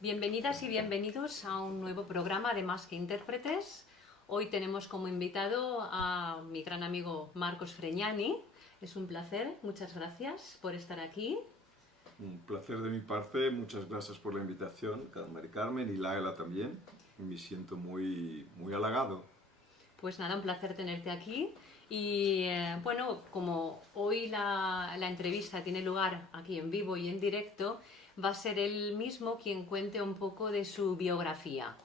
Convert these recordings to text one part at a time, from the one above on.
Bienvenidas y bienvenidos a un nuevo programa de Más que Intérpretes. Hoy tenemos como invitado a mi gran amigo Marcos Freñani. Es un placer, muchas gracias por estar aquí. Un placer de mi parte, muchas gracias por la invitación, Mari Carmen, y Laila también. Me siento muy halagado. Pues nada, un placer tenerte aquí. Y bueno, como hoy la entrevista tiene lugar aquí en vivo y en directo, va a ser él mismo quien cuente un poco de su biografía.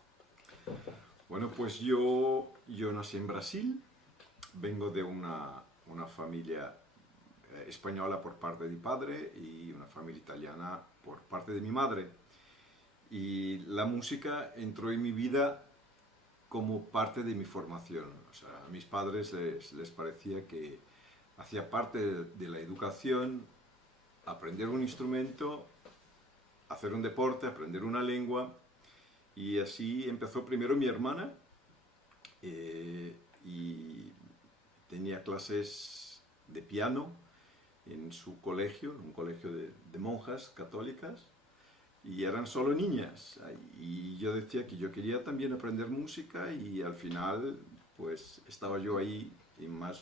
Bueno, pues yo nací en Brasil, vengo de una familia española por parte de mi padre y una familia italiana por parte de mi madre. Y la música entró en mi vida como parte de mi formación. O sea, a mis padres les parecía que hacía parte de la educación aprender un instrumento, hacer un deporte, aprender una lengua. Y así empezó primero mi hermana y tenía clases de piano en su colegio, un colegio de monjas católicas, y eran solo niñas. Y yo decía que yo quería también aprender música y al final pues estaba yo ahí y más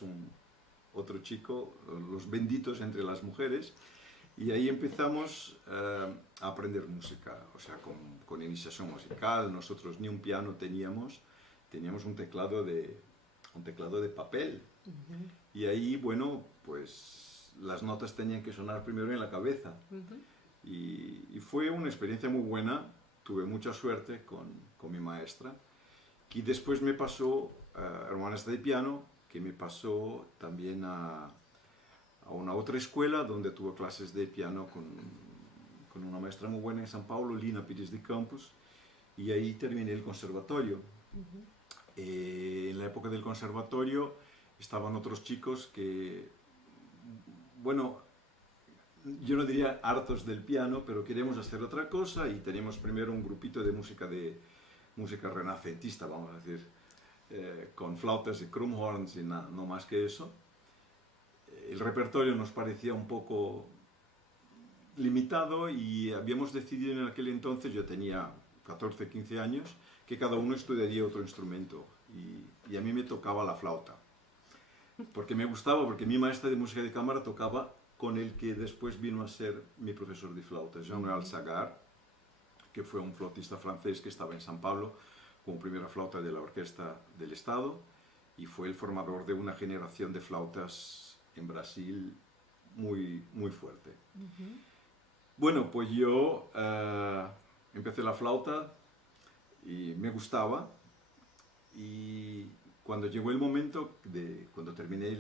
otro chico, los benditos entre las mujeres, y ahí empezamos a aprender música, o sea, con iniciación musical. Nosotros ni un piano teníamos un teclado de papel. Y ahí, bueno, pues las notas tenían que sonar primero en la cabeza. Y fue una experiencia muy buena, tuve mucha suerte con mi maestra, que después me pasó, hermana de piano, que me pasó también a una otra escuela donde tuve clases de piano con una maestra muy buena en San Paulo, Lina Pires de Campos, y ahí terminé el conservatorio. En la época del conservatorio estaban otros chicos que, bueno, yo no diría hartos del piano, pero queríamos hacer otra cosa y teníamos primero un grupito de música renacentista, vamos a decir, con flautas y krumhorns y no más que eso. El repertorio nos parecía un poco limitado y habíamos decidido en aquel entonces, yo tenía 14, 15 años, que cada uno estudiaría otro instrumento y a mí me tocaba la flauta. Porque me gustaba, porque mi maestra de música de cámara tocaba con el que después vino a ser mi profesor de flauta, Jean-Noël Sagard, que fue un flautista francés que estaba en San Pablo como primera flauta de la Orquesta del Estado y fue el formador de una generación de flautas en Brasil muy fuerte. Bueno, pues yo empecé la flauta y me gustaba, y cuando llegó el momento cuando terminé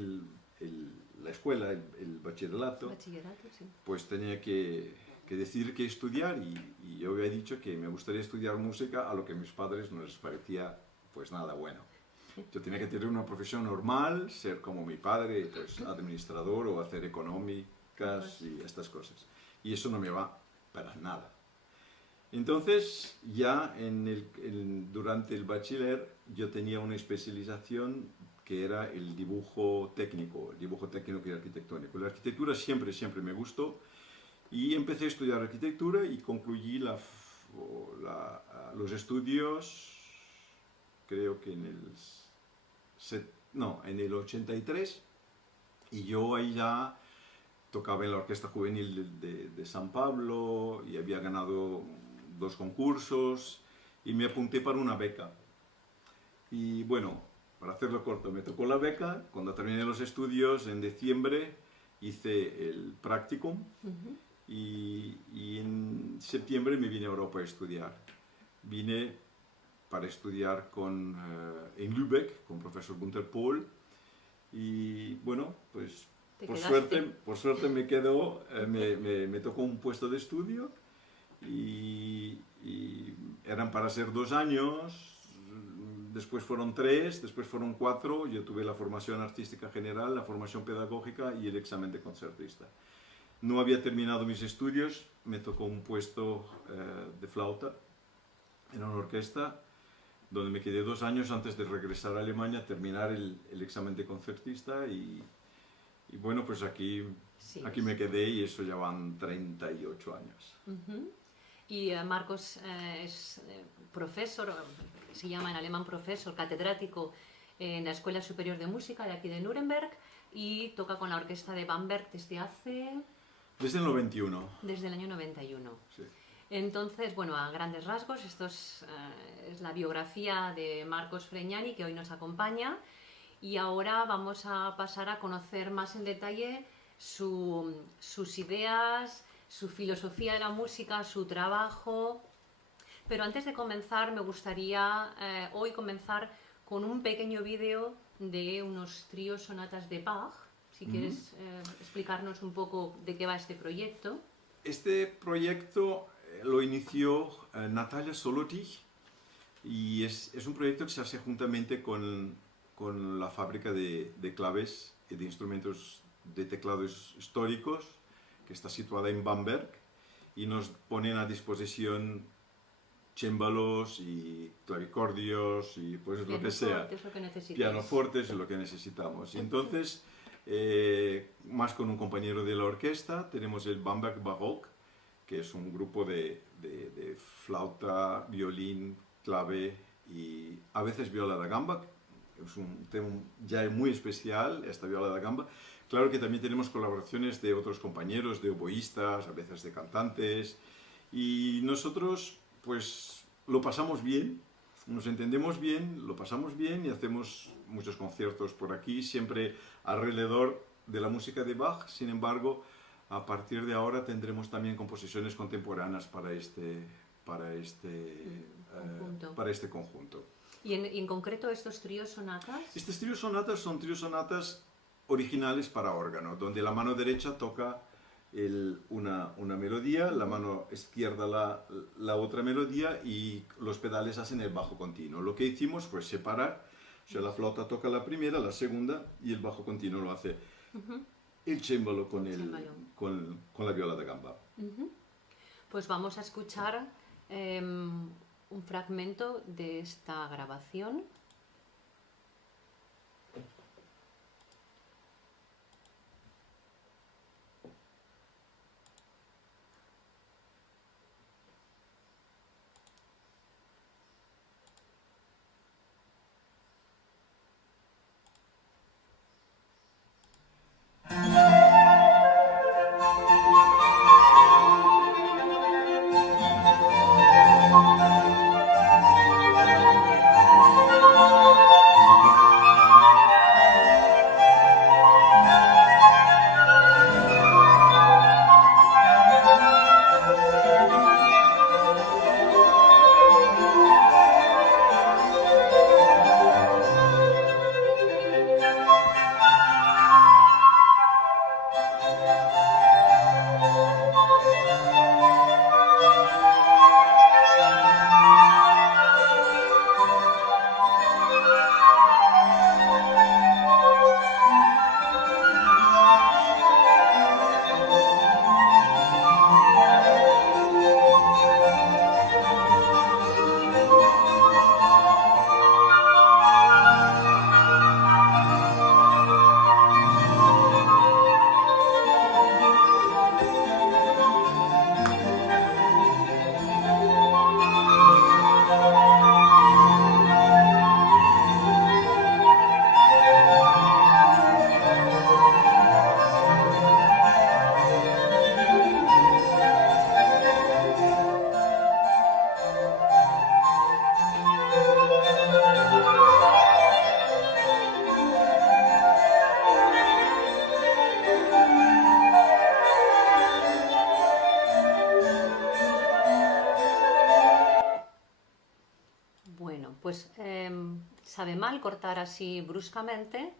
la escuela, el bachillerato, Sí. pues tenía que decidir qué estudiar y yo había dicho que me gustaría estudiar música, a lo que a mis padres no les parecía pues nada bueno. Yo tenía que tener una profesión normal, ser como mi padre, pues administrador o hacer económicas y estas cosas. Y eso no me va para nada. Entonces, ya durante el bachiller, yo tenía una especialización que era el dibujo técnico y arquitectónico. La arquitectura siempre me gustó y empecé a estudiar arquitectura y concluí los estudios, creo que en el 83, y yo ahí ya tocaba en la Orquesta Juvenil de San Pablo y había ganado 2 concursos y me apunté para una beca. Y bueno, para hacerlo corto, me tocó la beca. Cuando terminé los estudios en diciembre hice el practicum y en septiembre me vine a Europa a estudiar. Vine para estudiar en Lübeck con el profesor Günther Pohl y bueno, pues por suerte me quedó, me tocó un puesto de estudio y eran para ser 2 años, después fueron 3, después fueron 4, yo tuve la formación artística general, la formación pedagógica y el examen de concertista. No había terminado mis estudios, me tocó un puesto de flauta en una orquesta, donde me quedé 2 años antes de regresar a Alemania a terminar el examen de concertista y bueno, pues aquí me quedé y eso ya van 38 años. y Marcos es profesor, se llama en alemán profesor, catedrático en la Escuela Superior de Música de aquí de Nuremberg y toca con la orquesta de Bamberg Desde el 91. desde el año 91. Sí. Entonces, bueno, a grandes rasgos, esto es la biografía de Marcos Fregnani, que hoy nos acompaña, y ahora vamos a pasar a conocer más en detalle sus ideas, su filosofía de la música, su trabajo. Pero antes de comenzar, me gustaría hoy comenzar con un pequeño vídeo de unos tríos sonatas de Bach. Si quieres explicarnos un poco de qué va este proyecto. Este proyecto lo inició Natalia Solotic y es un proyecto que se hace juntamente con la fábrica de claves y de instrumentos de teclados históricos que está situada en Bamberg y nos ponen a disposición cémbalos y clavicordios y pues lo que sea, pianofortes es lo que necesitamos. Y entonces, más con un compañero de la orquesta, tenemos el Bamberg Baroque, que es un grupo de flauta, violín, clave y a veces viola da gamba. Es un tema ya muy especial, esta viola da gamba. Claro que también tenemos colaboraciones de otros compañeros, de oboístas, a veces de cantantes. Y nosotros, pues, lo pasamos bien, nos entendemos bien, lo pasamos bien y hacemos muchos conciertos por aquí, siempre alrededor de la música de Bach. Sin embargo, a partir de ahora tendremos también composiciones contemporáneas para este conjunto. ¿Y en concreto estos tríos sonatas? Estos tríos sonatas son tríos sonatas originales para órgano, donde la mano derecha toca una melodía, la mano izquierda la otra melodía y los pedales hacen el bajo continuo. Lo que hicimos fue separar, o sea, la flauta toca la primera, la segunda y el bajo continuo lo hace el cémbalo con la viola da gamba. Pues vamos a escuchar un fragmento de esta grabación. Sabe mal cortar así bruscamente,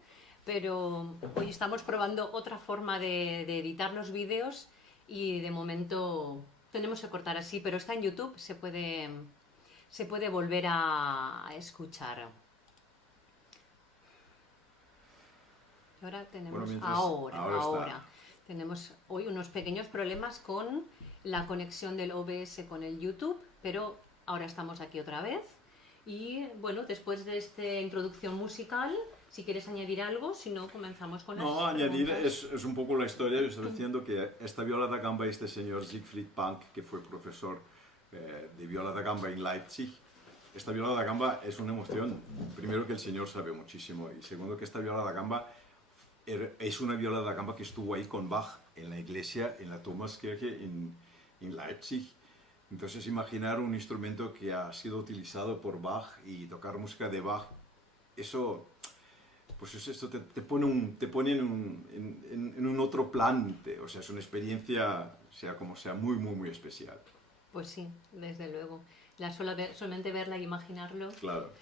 pero hoy estamos probando otra forma de editar los vídeos y de momento tenemos que cortar así, pero está en YouTube, se puede volver a escuchar. Ahora tenemos, ahora tenemos hoy unos pequeños problemas con la conexión del OBS con el YouTube, pero ahora estamos aquí otra vez. Y bueno, después de esta introducción musical, si quieres añadir algo, si no, comenzamos con las preguntas. Añadir es un poco la historia. Yo estoy diciendo que esta viola da gamba, este señor Siegfried Pank, que fue profesor de viola da gamba en Leipzig. Esta viola da gamba es una emoción. Primero que el señor sabe muchísimo y segundo que esta viola da gamba es una viola da gamba que estuvo ahí con Bach en la iglesia, en la Thomaskirche en Leipzig. Entonces imaginar un instrumento que ha sido utilizado por Bach y tocar música de Bach, eso, pues esto te pone en un otro plan, o sea, es una experiencia, sea como sea, muy, muy, muy especial. Pues sí, desde luego. Solamente verla e imaginarlo. Claro.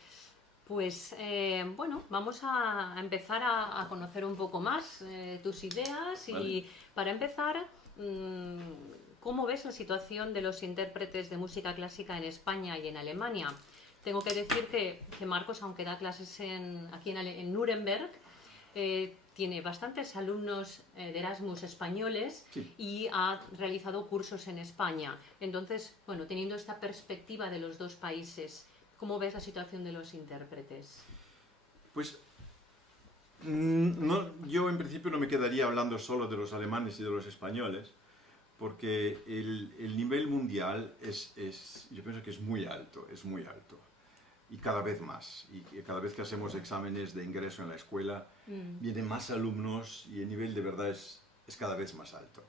Pues bueno, vamos a empezar a conocer un poco más tus ideas y Vale. para empezar, ¿cómo ves la situación de los intérpretes de música clásica en España y en Alemania? Tengo que decir que Marcos, aunque da clases aquí en Nuremberg, tiene bastantes alumnos de Erasmus españoles Sí. y ha realizado cursos en España. Entonces, bueno, teniendo esta perspectiva de los dos países, ¿cómo ves la situación de los intérpretes? Pues yo en principio no me quedaría hablando solo de los alemanes y de los españoles, porque el nivel mundial yo pienso que es muy alto, y cada vez más. Y cada vez que hacemos exámenes de ingreso en la escuela, vienen más alumnos y el nivel de verdad es cada vez más alto.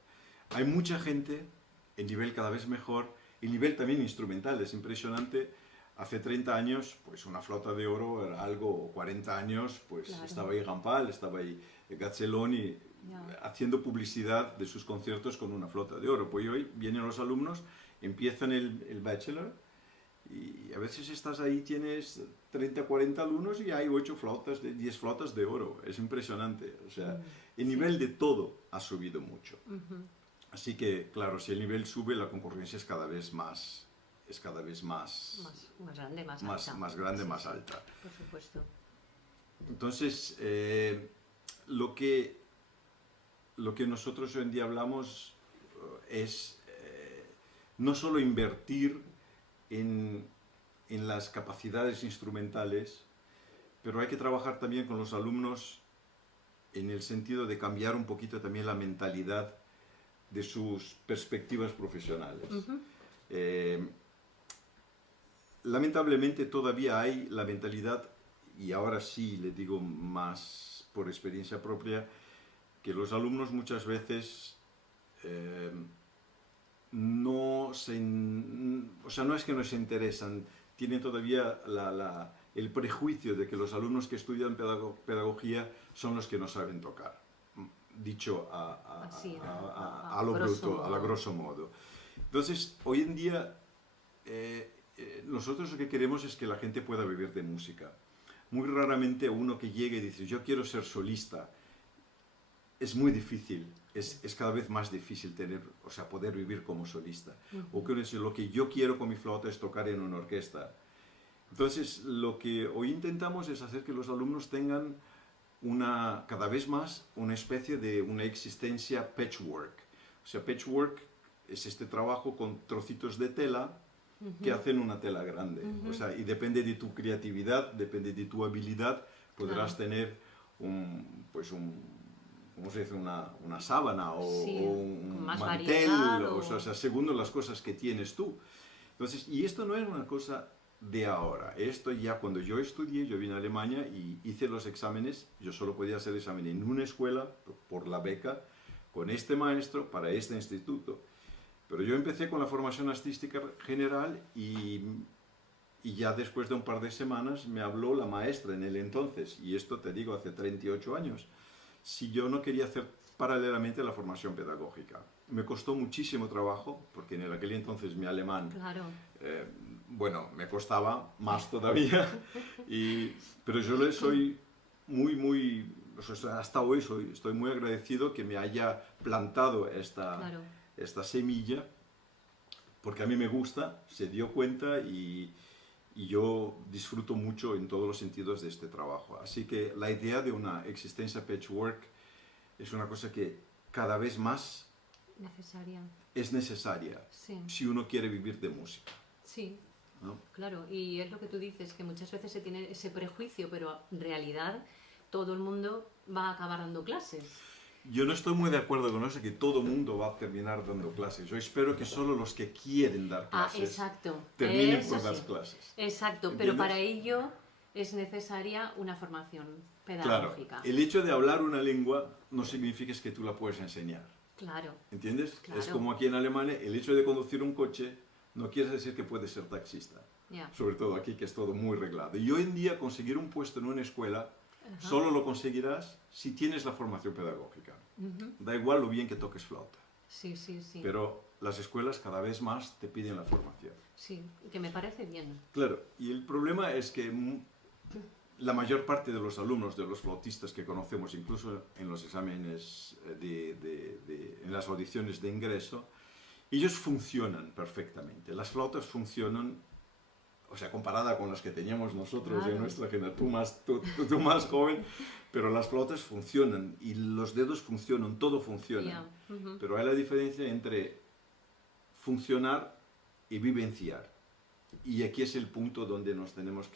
Hay mucha gente, el nivel cada vez mejor, el nivel también instrumental es impresionante. Hace 30 años, pues una flauta de oro era algo, o 40 años, pues Claro. estaba ahí Rampal, estaba ahí Gazzelloni, haciendo publicidad de sus conciertos con una flauta de oro. Pues hoy vienen los alumnos, empiezan el bachelor, y a veces estás ahí, tienes 30, 40 alumnos y hay 10 flautas de oro. Es impresionante. O sea, el nivel de todo ha subido mucho. Así que, claro, si el nivel sube, la concurrencia es cada vez más grande, más alta. Más grande, Sí, más sí, alta. por supuesto. Entonces, lo que nosotros hoy en día hablamos es no solo invertir en las capacidades instrumentales, pero hay que trabajar también con los alumnos en el sentido de cambiar un poquito también la mentalidad de sus perspectivas profesionales. Lamentablemente todavía hay la mentalidad, y ahora sí le digo más por experiencia propia, que los alumnos muchas veces no es que no se interesan, tienen todavía el prejuicio de que los alumnos que estudian pedagogía son los que no saben tocar, dicho a lo bruto, a lo grosso modo. Entonces, hoy en día nosotros lo que queremos es que la gente pueda vivir de música. Muy raramente uno que llegue y dice, yo quiero ser solista, es muy difícil, es cada vez más difícil poder vivir como solista. O que dice, lo que yo quiero con mi flauta es tocar en una orquesta. Entonces, lo que hoy intentamos es hacer que los alumnos tengan cada vez más una especie de una existencia patchwork. O sea, patchwork es este trabajo con trocitos de tela que hacen una tela grande. O sea, y depende de tu creatividad, depende de tu habilidad, podrás tener ¿cómo se dice? Una sábana o un mantel, o sea, según las cosas que tienes tú. Entonces, y esto no es una cosa de ahora. Esto ya cuando yo estudié, yo vine a Alemania y hice los exámenes, yo solo podía hacer examen en una escuela por la beca, con este maestro, para este instituto. Pero yo empecé con la formación artística general y ya después de un par de semanas me habló la maestra en el entonces, y esto te digo hace 38 años, si yo no quería hacer paralelamente la formación pedagógica. Me costó muchísimo trabajo, porque en aquel entonces mi alemán, me costaba más todavía, pero yo le soy hasta hoy estoy muy agradecido que me haya plantado esta semilla, porque a mí me gusta, se dio cuenta y yo disfruto mucho en todos los sentidos de este trabajo. Así que la idea de una existencia patchwork es una cosa que cada vez más es necesaria si uno quiere vivir de música. Sí, ¿no? Claro, y es lo que tú dices, que muchas veces se tiene ese prejuicio, pero en realidad todo el mundo va a acabar dando clases. Yo no estoy muy de acuerdo con eso, que todo el mundo va a terminar dando clases. Yo espero que solo los que quieren dar clases exacto. terminen Eso por dar sí. clases. Exacto, ¿Entiendes? pero para ello es necesaria una formación Claro, pedagógica. el hecho de hablar una lengua no significa que tú la puedes enseñar. Claro. ¿Entiendes? Claro. Es como aquí en Alemania, el hecho de conducir un coche no quiere decir que puedes ser taxista. Ya. Sobre todo aquí, que es todo muy reglado. Y hoy en día conseguir un puesto en una escuela Ajá. solo lo conseguirás si tienes la formación pedagógica. Ujú. Da igual lo bien que toques flauta. Sí, sí, sí. Pero las escuelas cada vez más te piden la formación. Sí, que me parece bien. Claro, y el problema es que la mayor parte de los alumnos, de los flautistas que conocemos, incluso en los exámenes, en las audiciones de ingreso, ellos funcionan perfectamente. Las flautas funcionan, o sea, comparada con las que teníamos nosotros Claro. en nuestra generación, tú más joven, pero las flautas funcionan y los dedos funcionan, todo funciona. Ya. Ujú. Pero hay la diferencia entre funcionar y vivenciar. Y aquí es el punto donde tenemos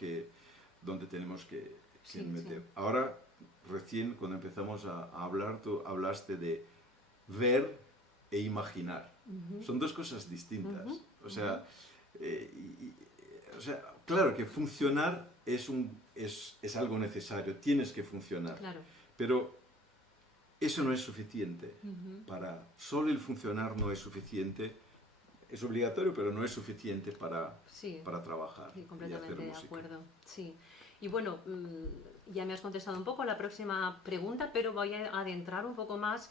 que Sí, meter. sí. Ahora, recién cuando empezamos a hablar, tú hablaste de ver e imaginar. Ujú. Son dos cosas distintas. Ujú, O sea, o sea, claro que funcionar es algo necesario, tienes que funcionar. Claro. Pero eso no es suficiente. Ujú. Solo el funcionar no es suficiente. Es obligatorio, pero no es suficiente para Sí. trabajar Sí, y hacer completamente de música. acuerdo. Sí. Y bueno, ya me has contestado un poco la próxima pregunta, pero voy a adentrar un poco más.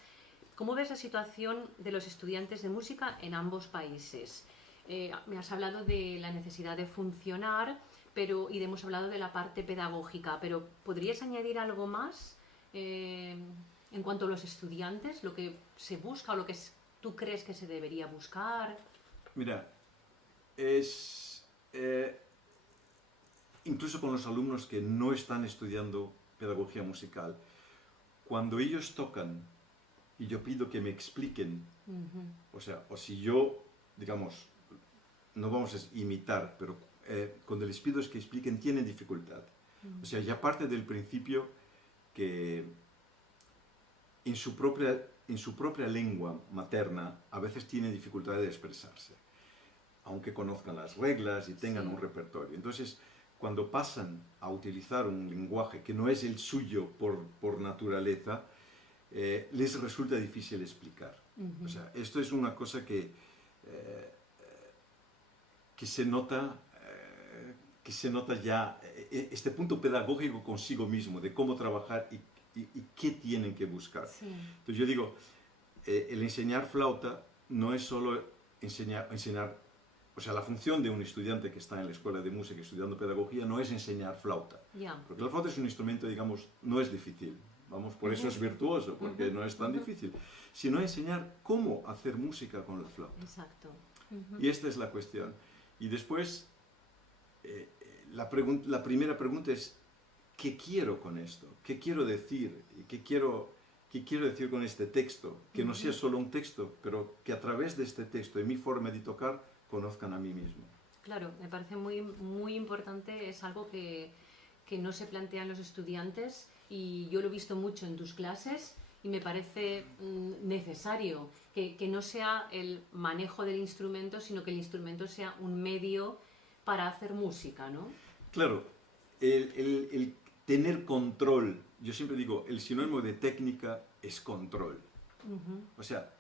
¿Cómo ves la situación de los estudiantes de música en ambos países? Me has hablado de la necesidad de funcionar, y hemos hablado de la parte pedagógica, pero ¿podrías añadir algo más en cuanto a los estudiantes, lo que se busca o lo que tú crees que se debería buscar? Mira, incluso con los alumnos que no están estudiando pedagogía musical, cuando ellos tocan y yo pido que me expliquen, Ujú. o sea, o si yo, digamos, no vamos a imitar, pero cuando les pido es que expliquen, tienen dificultad. O sea, ya parte del principio que en su propia lengua materna a veces tienen dificultad de expresarse, aunque conozcan las reglas y tengan Sí. un repertorio. Entonces, cuando pasan a utilizar un lenguaje que no es el suyo por naturaleza, les resulta difícil explicar. Ujú. O sea, esto es una cosa que se nota ya, este punto pedagógico consigo mismo, de cómo trabajar y qué tienen que buscar. Sí. Entonces yo digo, el enseñar flauta no es solo enseñar, o sea, la función de un estudiante que está en la escuela de música estudiando pedagogía no es enseñar flauta. Ya. Porque la flauta es un instrumento, digamos, no es difícil. Vamos, por eso es virtuoso, porque no es tan difícil. Sino enseñar cómo hacer música con la flauta. Exacto. Ujú. Y esta es la cuestión. Y después, la primera pregunta es, ¿qué quiero con esto? ¿Qué quiero decir? ¿Y qué quiero decir con este texto? Que no sea solo un texto, pero que a través de este texto y mi forma de tocar, conozcan a mí mismo. Claro, me parece muy, muy importante, es algo que no se plantean los estudiantes y yo lo he visto mucho en tus clases y me parece necesario que no sea el manejo del instrumento, sino que el instrumento sea un medio para hacer música, ¿no? Claro, el tener control, yo siempre digo, el sinónimo de técnica es control. Ujú. O sea,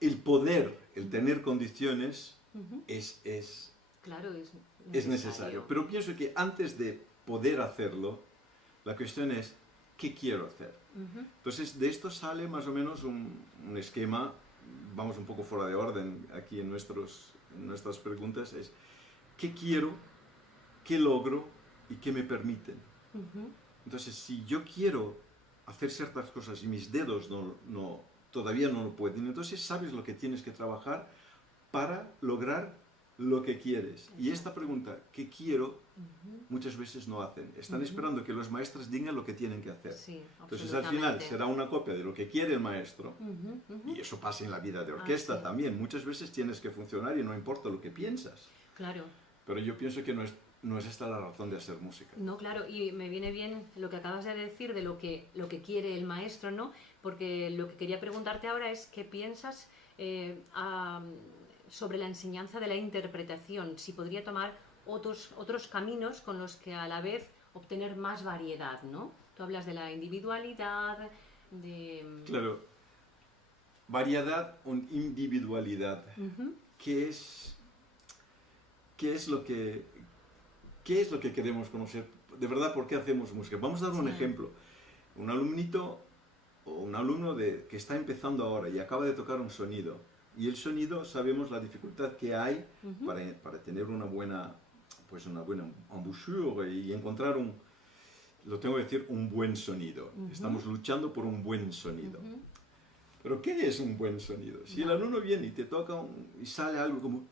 el poder, el tener condiciones es Claro, es necesario. Pero pienso que antes de poder hacerlo, la cuestión es, ¿qué quiero hacer? Entonces, de esto sale más o menos un esquema, vamos un poco fuera de orden aquí en nuestras preguntas, es, ¿qué quiero, qué logro y qué me permiten? Entonces, si yo quiero hacer ciertas cosas y mis dedos todavía no lo pueden, entonces sabes lo que tienes que trabajar para lograr lo que quieres. Y esta pregunta, ¿qué quiero?, muchas veces no hacen. Están esperando que los maestros digan lo que tienen que hacer. Sí, entonces al final será una copia de lo que quiere el maestro. Y eso pasa en la vida de orquesta sí. también. Muchas veces tienes que funcionar y no importa lo que piensas. Claro. Pero yo pienso que no es esta la razón de hacer música. No, claro, y me viene bien lo que acabas de decir de lo que quiere el maestro, ¿no? Porque lo que quería preguntarte ahora es qué piensas sobre la enseñanza de la interpretación, si podría tomar otros caminos con los que a la vez obtener más variedad, ¿no? Tú hablas de la individualidad, de... Claro, variedad o individualidad. Ujú. ¿Qué es lo que queremos conocer? De verdad, ¿por qué hacemos música? Vamos a dar un Sí. ejemplo. Un alumnito o un alumno que está empezando ahora y acaba de tocar un sonido. Y el sonido, sabemos la dificultad que hay Ujú. para tener una buena embouchure y encontrar lo tengo que decir, un buen sonido. Ujú. Estamos luchando por un buen sonido. Ujú. Pero ¿qué es un buen sonido? Si el No. alumno viene y te toca y sale algo como...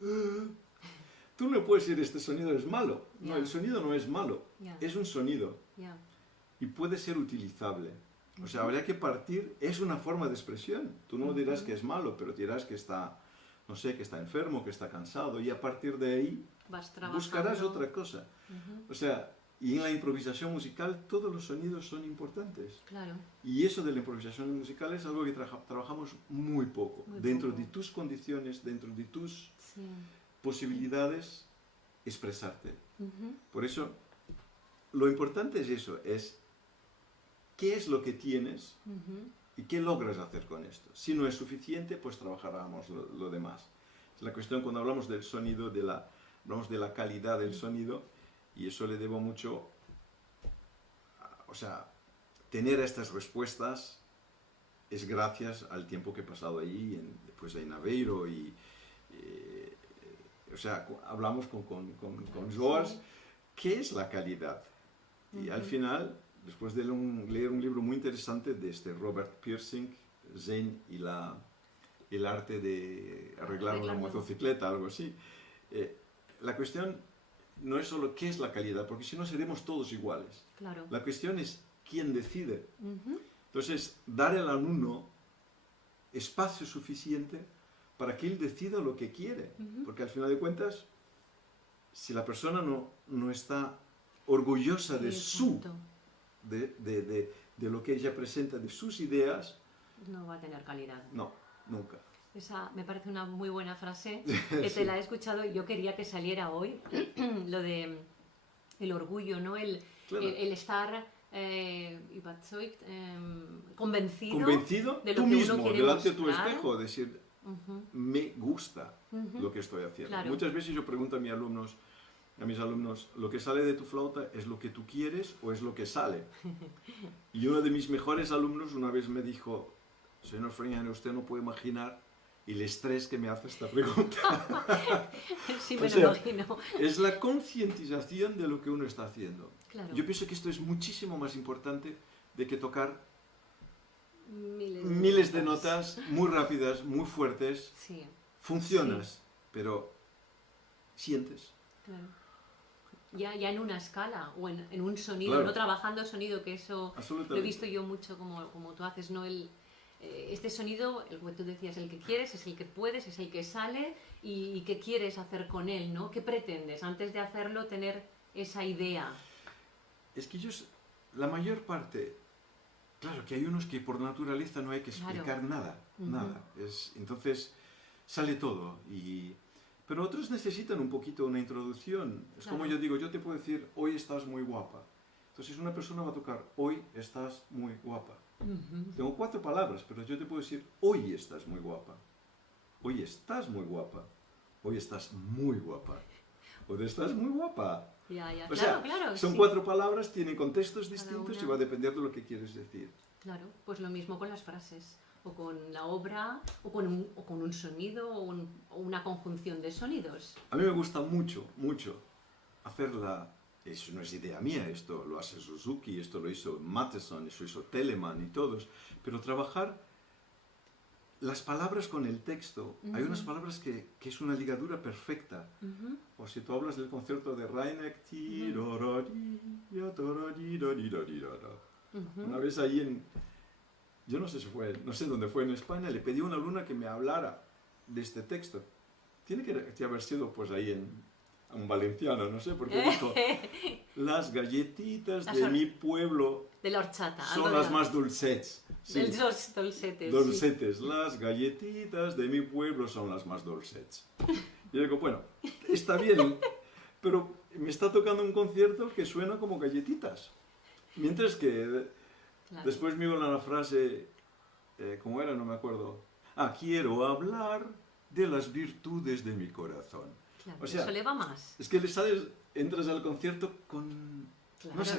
tú no puedes decir, este sonido es malo. No, Ya. el sonido no es malo. Ya. Es un sonido. Ya. Y puede ser utilizable. O sea, habría que partir, es una forma de expresión. Tú no dirás que es malo, pero dirás que está, no sé, que está enfermo, que está cansado, y a partir de ahí Vas trabajando. buscarás otra cosa. Ujú. O sea, y en la improvisación musical todos los sonidos son importantes. Claro. Y eso de la improvisación musical es algo que trabajamos muy poco. Muy Dentro poco. de tus condiciones, dentro de tus Sí. posibilidades, expresarte. Ujú. Por eso, lo importante es eso, es qué es lo que tienes Ujú. y qué logras hacer con esto. Si no es suficiente, pues trabajaremos lo demás. Es la cuestión cuando hablamos del sonido, hablamos de la calidad del sonido, y eso le debo mucho, o sea, tener estas respuestas es gracias al tiempo que he pasado allí, después en Aveiro, o sea, hablamos con Joas, Sí. ¿qué es la calidad? Y al Ujú. final, después de leer un libro muy interesante de Robert Pirsig, Zen y el arte de arreglar una Arreglarlo. motocicleta, algo así, la cuestión no es solo qué es la calidad, porque si no seremos todos iguales. Claro. La cuestión es quién decide. Ujú. Entonces, dar al alumno espacio suficiente para que él decida lo que quiere. Ujú. Porque al final de cuentas, si la persona no está orgullosa de Exacto. de lo que ella presenta, de sus ideas, No va a tener calidad. no, nunca. Esa me parece una muy buena frase, que Sí. te la he escuchado y yo quería que saliera hoy, lo de el orgullo, ¿no? Claro. El estar überzeugt, convencido, Convencido de lo tú que uno mismo, quiere delante de tu mostrar. espejo, decir, Ujú. me gusta Ujú. lo que estoy haciendo. Claro. Muchas veces yo pregunto a mis alumnos, ¿lo que sale de tu flauta es lo que tú quieres o es lo que sale? Y uno de mis mejores alumnos una vez me dijo, señor Freñane, usted no puede imaginar el estrés que me hace esta pregunta. Sí, O me lo sea, imagino. Es la concientización de lo que uno está haciendo. Claro. Yo pienso que esto es muchísimo más importante de que tocar Miles miles de notas muy rápidas, muy fuertes. Sí, Funcionas, pero sientes. claro. Ya en una escala o en un sonido, Claro. no trabajando sonido, que eso lo he Absolutamente. visto yo mucho como tú haces, ¿no? Este sonido, el que tú decías, el que quieres, es el que puedes, es el que sale y qué quieres hacer con él, ¿no? ¿Qué pretendes? Antes de hacerlo, tener esa idea. Es que la mayor parte, claro que hay unos que por naturaleza no hay que explicar Claro. nada, Ujú. nada. Entonces sale todo. Pero otros necesitan un poquito una introducción. Es como Claro. yo digo, yo te puedo decir, hoy estás muy guapa. Entonces una persona va a tocar, hoy estás muy guapa. Ujú. Tengo 4 palabras, pero yo te puedo decir, hoy estás muy guapa. Hoy estás muy guapa. Hoy estás muy guapa. Hoy estás muy guapa. Ya. O Claro, sea, claro. son sí. 4 palabras, tienen contextos distintos una. y va a depender de lo que quieres decir. Claro, pues lo mismo con las frases, o con la obra, o con un sonido, o una conjunción de sonidos. A mí me gusta mucho, mucho hacerla. Eso no es idea mía, esto lo hace Suzuki, esto lo hizo Matheson, eso hizo Telemann y todos. Pero trabajar las palabras con el texto. Hay unas palabras que es una ligadura perfecta. Ujú. O si tú hablas del concierto de Reineck, Ujú. una vez ahí yo no sé si fue, no sé dónde fue en España, le pedí a una alumna que me hablara de este texto. Tiene que haber sido pues ahí un valenciano, no sé, porque dijo, las galletitas de mi pueblo de la horchata. son las más dulcetes. Sí. Los dulcetes. Dulcetes, sí. Las galletitas de mi pueblo son las más dulcetes. Y yo digo, bueno, está bien, pero me está tocando un concierto que suena como galletitas. Mientras que claro. Después me iba la frase, ¿cómo era? No me acuerdo. Quiero hablar de las virtudes de mi corazón. Claro, o sea, eso le va más. Es que le sales, entras al concierto con... Claro. No sé.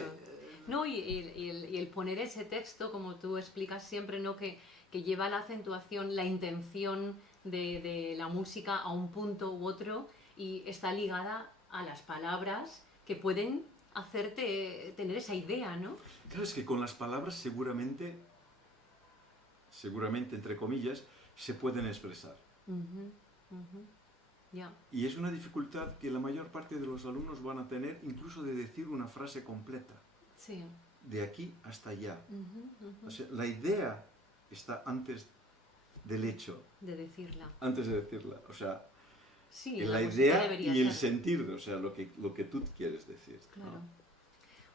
No, y el poner ese texto, como tú explicas siempre, ¿no? Que lleva la acentuación, la intención de la música a un punto u otro y está ligada a las palabras que pueden hacerte tener esa idea, ¿no? Claro, es que con las palabras seguramente, entre comillas, se pueden expresar. Yeah. Y es una dificultad que la mayor parte de los alumnos van a tener, incluso de decir una frase completa. Sí. De aquí hasta allá. O sea, la idea está antes del hecho. De decirla. Antes de decirla. O sea, sí, la idea y el sentir, o sea, lo que tú quieres decir. Claro. ¿No?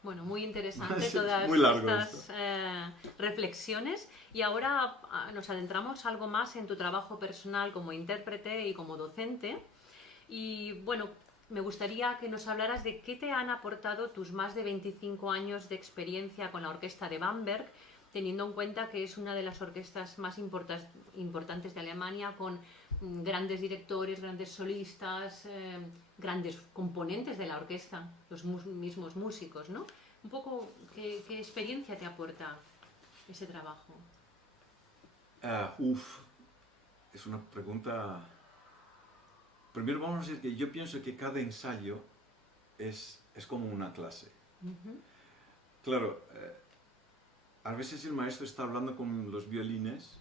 Bueno, muy interesante todas estas reflexiones. Y ahora nos adentramos algo más en tu trabajo personal como intérprete y como docente. Y bueno, me gustaría que nos hablaras de qué te han aportado tus más de 25 años de experiencia con la orquesta de Bamberg, teniendo en cuenta que es una de las orquestas más importantes de Alemania, con grandes directores, grandes solistas, grandes componentes de la orquesta, los mismos músicos, ¿no? Un poco, ¿qué experiencia te aporta ese trabajo? Es una pregunta... Primero vamos a decir que yo pienso que cada ensayo es como una clase. Claro, a veces el maestro está hablando con los violines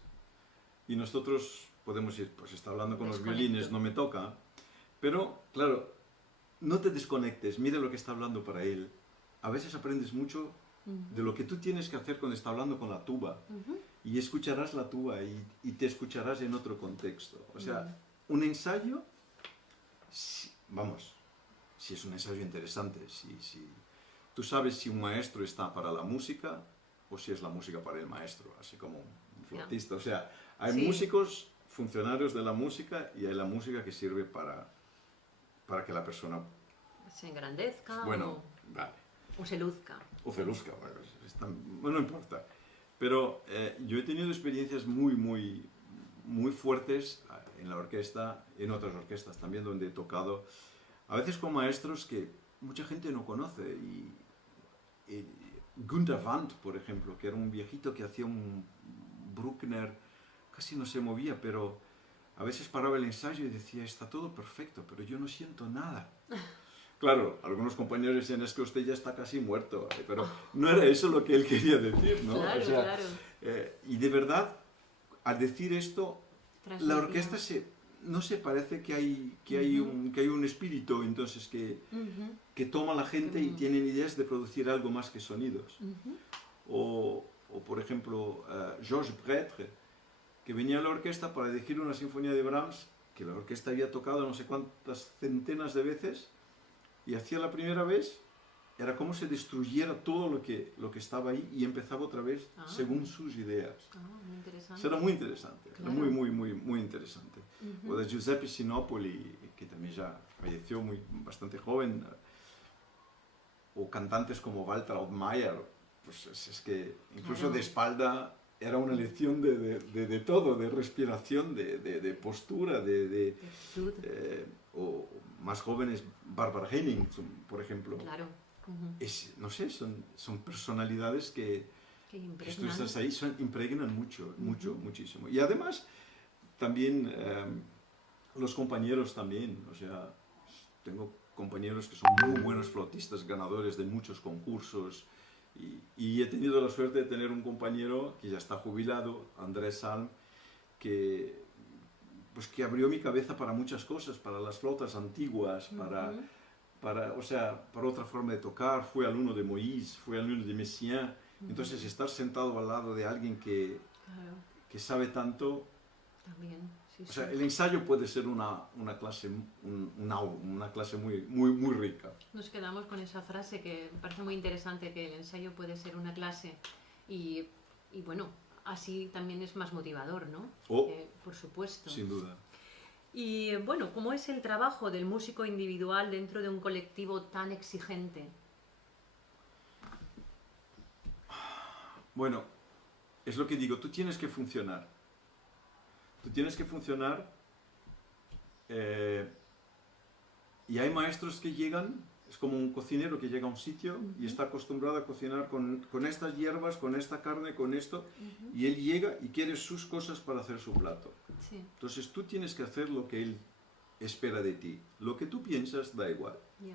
y nosotros podemos decir, pues está hablando con los violines, no me toca. Pero, claro, no te desconectes, mira lo que está hablando para él. A veces aprendes mucho de lo que tú tienes que hacer cuando está hablando con la tuba. Y escucharás la tuba y te escucharás en otro contexto. O sea, un ensayo, si es un ensayo interesante, si tú sabes si un maestro está para la música o si es la música para el maestro, así como un flautista. O sea, hay músicos, funcionarios de la música, y hay la música que sirve para que la persona se engrandezca o se luzca. O se luzca, bueno, no importa. Pero yo he tenido experiencias muy fuertes en la orquesta, en otras orquestas también donde he tocado, a veces con maestros que mucha gente no conoce. Y Günther Wandt, por ejemplo, que era un viejito que hacía un Bruckner, casi no se movía, pero a veces paraba el ensayo y decía, está todo perfecto, pero yo no siento nada. Claro, algunos compañeros decían, es que usted ya está casi muerto, pero no era eso lo que él quería decir, ¿no? Claro, o sea, claro. Y de verdad, al decir esto, la orquesta no se parece que hay un espíritu entonces que toma a la gente y tienen ideas de producir algo más que sonidos. O por ejemplo, Georges Prêtre, que venía a la orquesta para dirigir una sinfonía de Brahms, que la orquesta había tocado no sé cuántas centenas de veces, y hacía la primera vez, era como si destruyera todo lo que estaba ahí y empezaba otra vez según sus ideas. Muy interesante. Eso era muy interesante, claro. Era muy interesante. O de Giuseppe Sinopoli, que también ya falleció bastante joven, o cantantes como Walter Ottmayer, pues es que incluso de espalda era una lección de todo, de respiración, de postura, o más jóvenes, Barbara Henning, por ejemplo. Claro. No sé, son personalidades que tú estás ahí, impregnan muchísimo. Y además, también los compañeros también, o sea, tengo compañeros que son muy buenos flautistas, ganadores de muchos concursos, y he tenido la suerte de tener un compañero que ya está jubilado, Andrés Salm, que abrió mi cabeza para muchas cosas, para las flautas antiguas, para otra forma de tocar. Fue alumno de Moïse, fue alumno de Messiaen. Entonces, estar sentado al lado de alguien que sabe tanto, también, sí, O sea, sí. el ensayo puede ser una clase, una clase muy rica. Nos quedamos con esa frase que me parece muy interesante, que el ensayo puede ser una clase y, y bueno, así también es más motivador, ¿no? Oh, Por supuesto. sin duda. Y bueno, ¿cómo es el trabajo del músico individual dentro de un colectivo tan exigente? Bueno, es lo que digo, tú tienes que funcionar. Tú tienes que funcionar y hay maestros que llegan, es como un cocinero que llega a un sitio y está acostumbrado a cocinar con estas hierbas, con esta carne, con esto, y él llega y quiere sus cosas para hacer su plato. Sí, Entonces tú tienes que hacer lo que él espera de ti. Lo que tú piensas da igual. ya.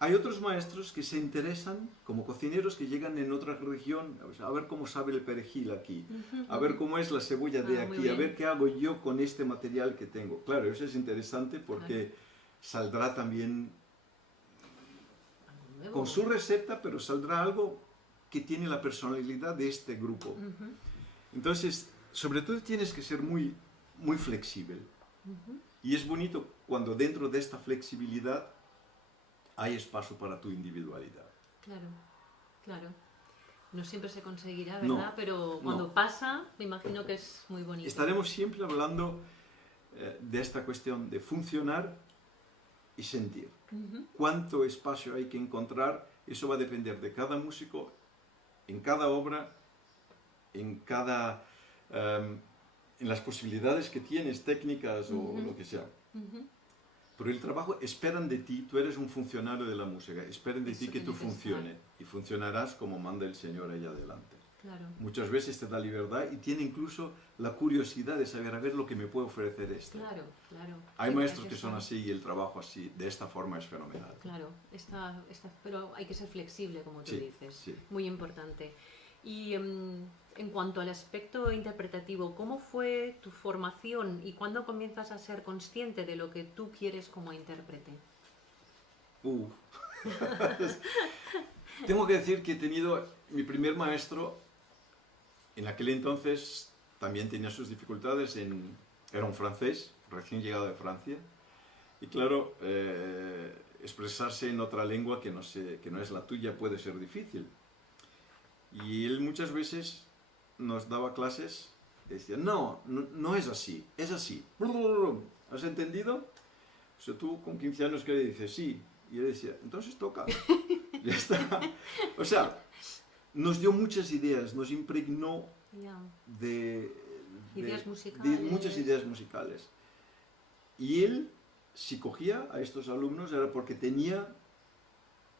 Hay otros maestros que se interesan, como cocineros que llegan en otra región, a ver cómo sabe el perejil aquí, a ver cómo es la cebolla de Ah, muy aquí, a bien. ver qué hago yo con este material que tengo. Claro, eso es interesante porque saldrá también Algo nuevo. con su receta, pero saldrá algo que tiene la personalidad de este grupo. Ujú, Entonces, sobre todo tienes que ser muy flexible. ujú. Y es bonito cuando dentro de esta flexibilidad hay espacio para tu individualidad. Claro, claro. No siempre se conseguirá, No, ¿verdad? Pero cuando no. pasa, me imagino que es muy bonito. Estaremos siempre hablando de esta cuestión de funcionar y sentir. Ujú, Cuánto espacio hay que encontrar, eso va a depender de cada músico, en cada obra, en cada, en las posibilidades que tienes, técnicas o lo que sea. ujú. Pero el trabajo, esperan de ti, tú eres un funcionario de la música, esperan de Eso ti que tú tiene que funcione y funcionarás como manda el Señor allá adelante. Claro, Muchas veces te da libertad y tiene incluso la curiosidad de saber a ver lo que me puede ofrecer este. claro, claro. Hay Sí, maestros hay que son estar- así y el trabajo así, de esta forma es fenomenal. Claro, pero hay que ser flexible, como tú Sí, dices. sí. Muy importante. Y en cuanto al aspecto interpretativo, ¿cómo fue tu formación y cuándo comienzas a ser consciente de lo que tú quieres como intérprete? Tengo que decir que he tenido mi primer maestro, en aquel entonces también tenía sus dificultades, era un francés, recién llegado de Francia, y claro, expresarse en otra lengua que no es la tuya puede ser difícil. Y él muchas veces nos daba clases y decía, no es así, es así. ¿Has entendido? O sea, tú con 15 años que le dices, sí. Y él decía, entonces toca. Ya está. O sea, nos dio muchas ideas, nos impregnó Ya. de Ideas de musicales. muchas ideas musicales. Y él, si cogía a estos alumnos, era porque tenía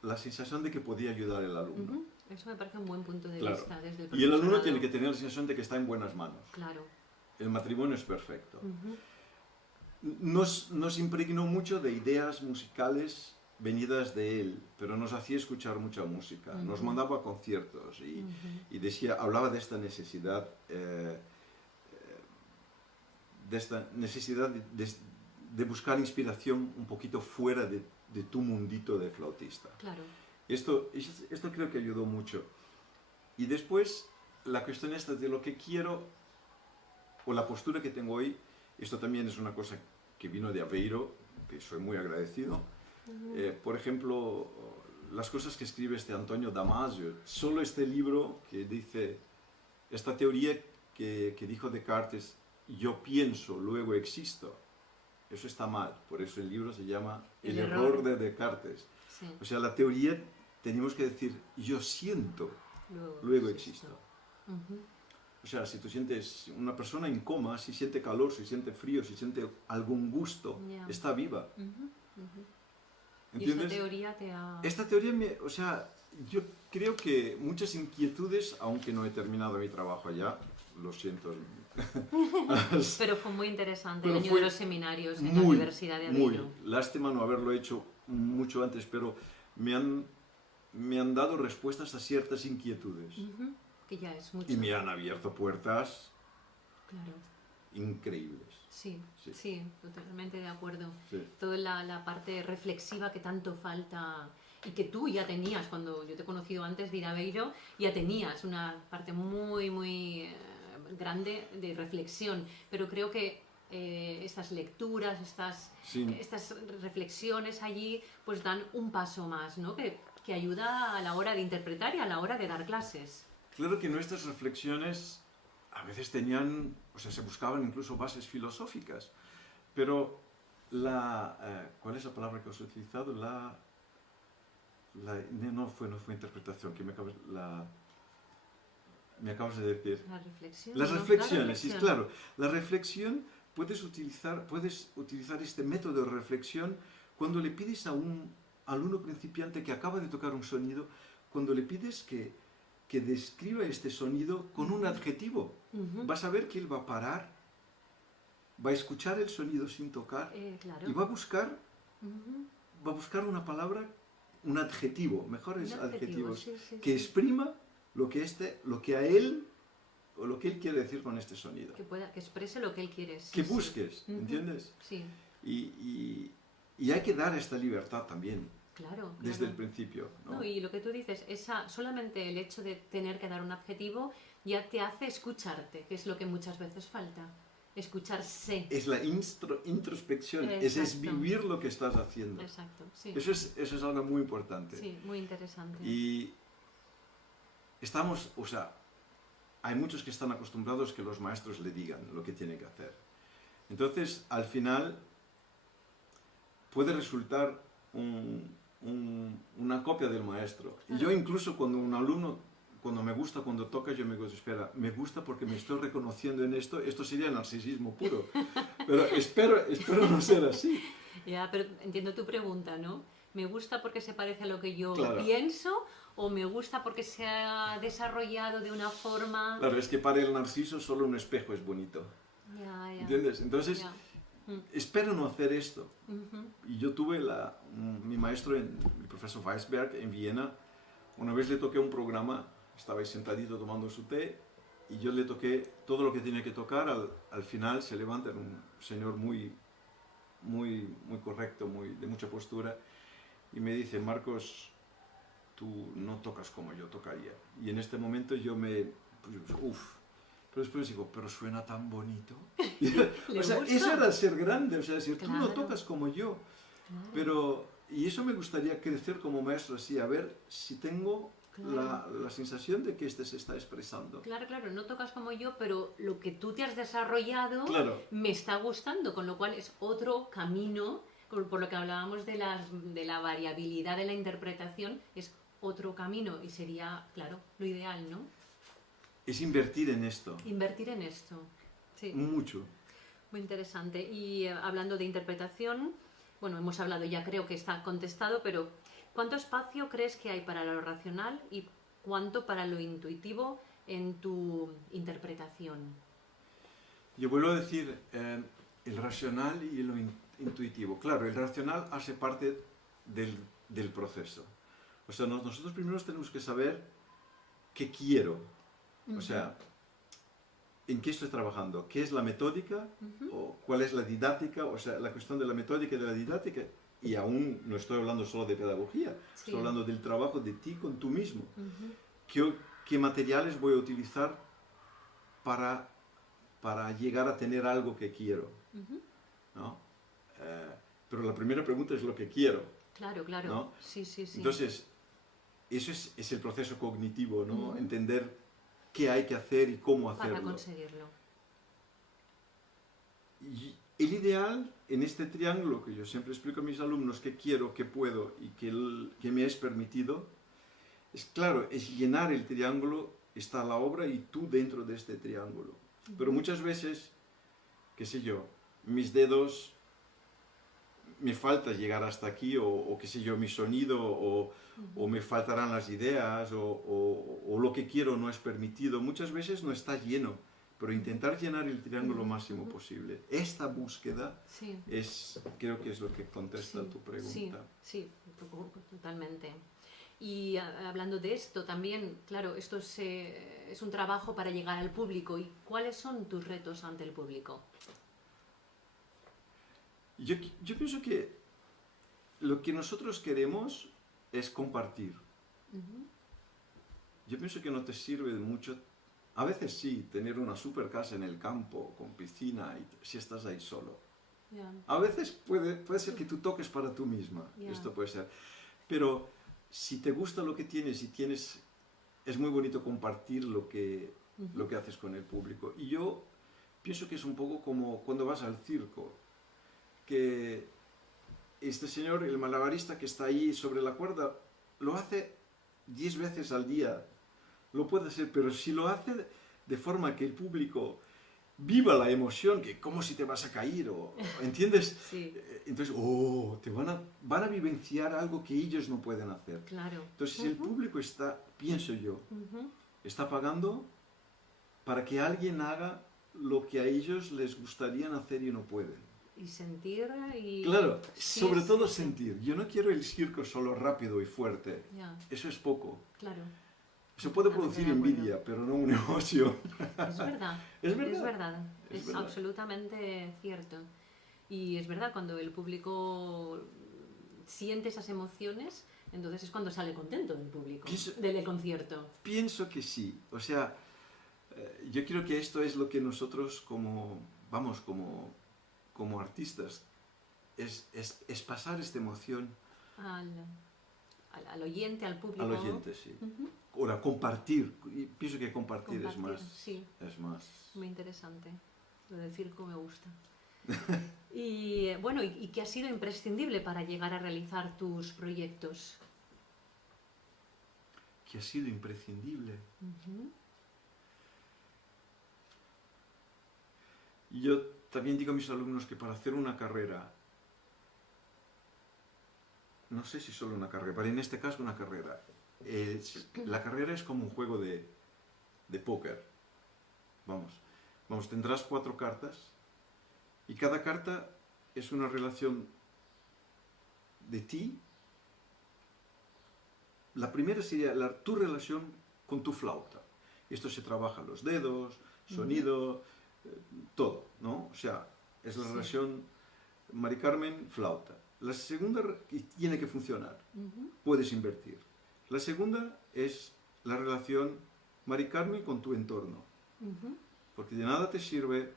la sensación de que podía ayudar al alumno. Ujú. Eso me parece un buen punto de Claro. vista desde el Y el alumno profesorado. tiene que tener la sensación de que está en buenas manos. Claro. El matrimonio es perfecto. Ujú. Nos impregnó mucho de ideas musicales venidas de él, pero nos hacía escuchar mucha música. Nos Ujú. mandaba a conciertos y decía, hablaba de esta necesidad, de buscar inspiración un poquito fuera de tu mundito de flautista. Claro. Esto creo que ayudó mucho. Y después, la cuestión esta de lo que quiero, o la postura que tengo hoy, esto también es una cosa que vino de Aveiro, que soy muy agradecido. Por ejemplo, las cosas que escribe este Antonio Damasio, solo este libro que dice, esta teoría que dijo Descartes, yo pienso, luego existo, eso está mal, por eso el libro se llama El error de Descartes. Sí. O sea, la teoría tenemos que decir, yo siento, luego existo. Ujú. O sea, si tú sientes una persona en coma, si siente calor, si siente frío, si siente algún gusto, Ya. está viva. Ujú, ujú. ¿Y ¿Entiendes? esta teoría te ha...? Esta teoría, o sea, yo creo que muchas inquietudes, aunque no he terminado mi trabajo allá, lo siento. Pero fue muy interesante Pero el año fue de los seminarios en la Universidad de Aveiro. lástima no haberlo hecho mucho antes, pero me han dado respuestas a ciertas inquietudes. Ujú. Que ya es mucho. Y me han abierto puertas Claro. increíbles. Sí, Sí. sí, totalmente de acuerdo. Sí. Toda la parte reflexiva que tanto falta y que tú ya tenías cuando yo te he conocido antes de ir a Aveiro, ya tenías una parte muy grande de reflexión, pero creo que estas lecturas, Sí. estas reflexiones allí, pues dan un paso más, ¿no? Que ayuda a la hora de interpretar y a la hora de dar clases. Claro que nuestras reflexiones a veces tenían, o sea, se buscaban incluso bases filosóficas, pero ¿cuál es la palabra que os he utilizado? No fue interpretación, que me acabas de decir. La reflexión. Las ¿no? reflexiones, sí, La reflexión. claro. La reflexión, puedes utilizar este método de reflexión cuando le pides a un alumno principiante que acaba de tocar un sonido, cuando le pides que describa este sonido con un adjetivo. Ujú. Vas a ver que él va a parar, va a escuchar el sonido sin tocar Claro. y va a buscar Ujú. una palabra, un adjetivo, mejores Un adjetivo, adjetivos, sí, que sí. exprima lo que a él o lo que él quiere decir con este sonido. Que exprese lo que él quiere. Sí, Que sí. busques, Ujú. ¿entiendes? Sí, Y hay que dar esta libertad también, claro. desde claro. el principio, ¿no? No, y lo que tú dices, solamente el hecho de tener que dar un adjetivo ya te hace escucharte, que es lo que muchas veces falta. Escucharse. Es la introspección, es Exacto. vivir lo que estás haciendo. Exacto, sí. Eso es algo muy importante. Sí, muy interesante. Y o sea, hay muchos que están acostumbrados que los maestros le digan lo que tiene que hacer. Entonces, al final, puede resultar una copia del maestro. Y yo incluso cuando un alumno, cuando me gusta, cuando toca, yo me digo, espera, me gusta porque me estoy reconociendo en esto sería narcisismo puro. Pero espero no ser así. Ya, pero entiendo tu pregunta, ¿no? ¿Me gusta porque se parece a lo que yo Claro. pienso o me gusta porque se ha desarrollado de una forma... Claro, es que para el narciso solo un espejo es bonito. Ya, ya. ¿Entiendes? Entonces, Ya. espero no hacer esto. Ujú. Y yo tuve mi maestro, el profesor Weisberg, en Viena. Una vez le toqué un programa, estaba ahí sentadito tomando su té, y yo le toqué todo lo que tenía que tocar. Al final se levanta, era un señor muy correcto, de mucha postura, y me dice, Marcos, tú no tocas como yo tocaría. Y en este momento pero después digo, pero suena tan bonito. ¿Le O sea, gusta? eso era ser grande, o sea, decir, tú no Claro. tocas como yo. Claro. Y eso me gustaría crecer como maestro así, a ver si tengo la sensación de que este se está expresando. Claro, claro, no tocas como yo, pero lo que tú te has desarrollado Claro. me está gustando, con lo cual es otro camino, por lo que hablábamos de la variabilidad de la interpretación, es otro camino y sería, claro, lo ideal, ¿no? Es invertir en esto. Invertir en esto. Sí, Mucho. muy interesante. Y hablando de interpretación, bueno, hemos hablado, ya creo que está contestado, pero ¿cuánto espacio crees que hay para lo racional y cuánto para lo intuitivo en tu interpretación? Yo vuelvo a decir, el racional y lo intuitivo. Claro, el racional hace parte del proceso. O sea, nosotros primero tenemos que saber qué quiero. O sea, ¿en qué estoy trabajando? ¿Qué es la metódica? ¿O cuál es la didáctica? O sea, la cuestión de la metódica y de la didáctica. Y aún no estoy hablando solo de pedagogía, Sí. estoy hablando del trabajo de ti con tú mismo. ¿Qué materiales voy a utilizar para llegar a tener algo que quiero? ¿No? Pero la primera pregunta es lo que quiero. Claro, claro. ¿No? Sí, sí, sí. Entonces, eso es el proceso cognitivo, ¿no? Entender qué hay que hacer y cómo hacerlo. Para conseguirlo. Y el ideal en este triángulo, que yo siempre explico a mis alumnos que quiero, que puedo y que me es permitido, es claro, es llenar el triángulo, está la obra y tú dentro de este triángulo. Pero muchas veces, qué sé yo, mis dedos, me falta llegar hasta aquí, o qué sé yo, mi sonido, o me faltarán las ideas, o lo que quiero no es permitido. Muchas veces no está lleno, pero intentar llenar el triángulo lo máximo posible. Esta búsqueda Sí. creo que es lo que contesta Sí, tu pregunta. Sí, totalmente. Y hablando de esto también, claro, esto es un trabajo para llegar al público. ¿Y cuáles son tus retos ante el público? Yo pienso que lo que nosotros queremos es compartir. Yo pienso que no te sirve de mucho A veces sí, tener una super casa en el campo, con piscina, y si estás ahí solo. Ya. A veces puede ser que tú toques para tú misma, Ya. esto puede ser. Pero si te gusta lo que tienes y tienes, es muy bonito compartir lo que haces con el público. Y yo pienso que es un poco como cuando vas al circo, que este señor, el malabarista que está ahí sobre la cuerda, lo hace 10 veces al día. Lo puede hacer, pero si lo hace de forma que el público viva la emoción, que como si te vas a caer, ¿entiendes? Sí. Entonces, te van a vivenciar algo que ellos no pueden hacer. Claro. Entonces, si el público está, pienso yo, está pagando para que alguien haga lo que a ellos les gustaría hacer y no pueden. Y sentir y... Claro, Sí, sobre todo sí. sentir. Yo no quiero el circo solo rápido y fuerte. Ya, Eso es poco. claro. Se puede Totalmente producir de acuerdo. envidia, pero no una emoción. Es verdad. Es verdad. Es verdad. Es Es verdad. absolutamente cierto. Y es verdad, cuando el público siente esas emociones, entonces es cuando sale contento del público, del concierto. Pienso que sí. O sea, yo creo que esto es lo que nosotros como artistas, es pasar esta emoción Al oyente, al público. al oyente, sí. Ahora, compartir. Y pienso que compartir es más. Sí, Es más. muy interesante. Lo del circo me gusta. Y bueno, ¿y qué ha sido imprescindible para llegar a realizar tus proyectos? Que ha sido imprescindible. Yo también digo a mis alumnos que para hacer una carrera, no sé si solo una carrera, pero en este caso una carrera, la carrera es como un juego de póker. Vamos, tendrás 4 cartas y cada carta es una relación de ti. La primera sería tu relación con tu flauta. Esto se trabaja los dedos, sonido, todo, ¿no? O sea, es la relación Mari Carmen, flauta. La segunda tiene que funcionar, puedes invertir. La segunda es la relación Mari Carmen con tu entorno, porque de nada te sirve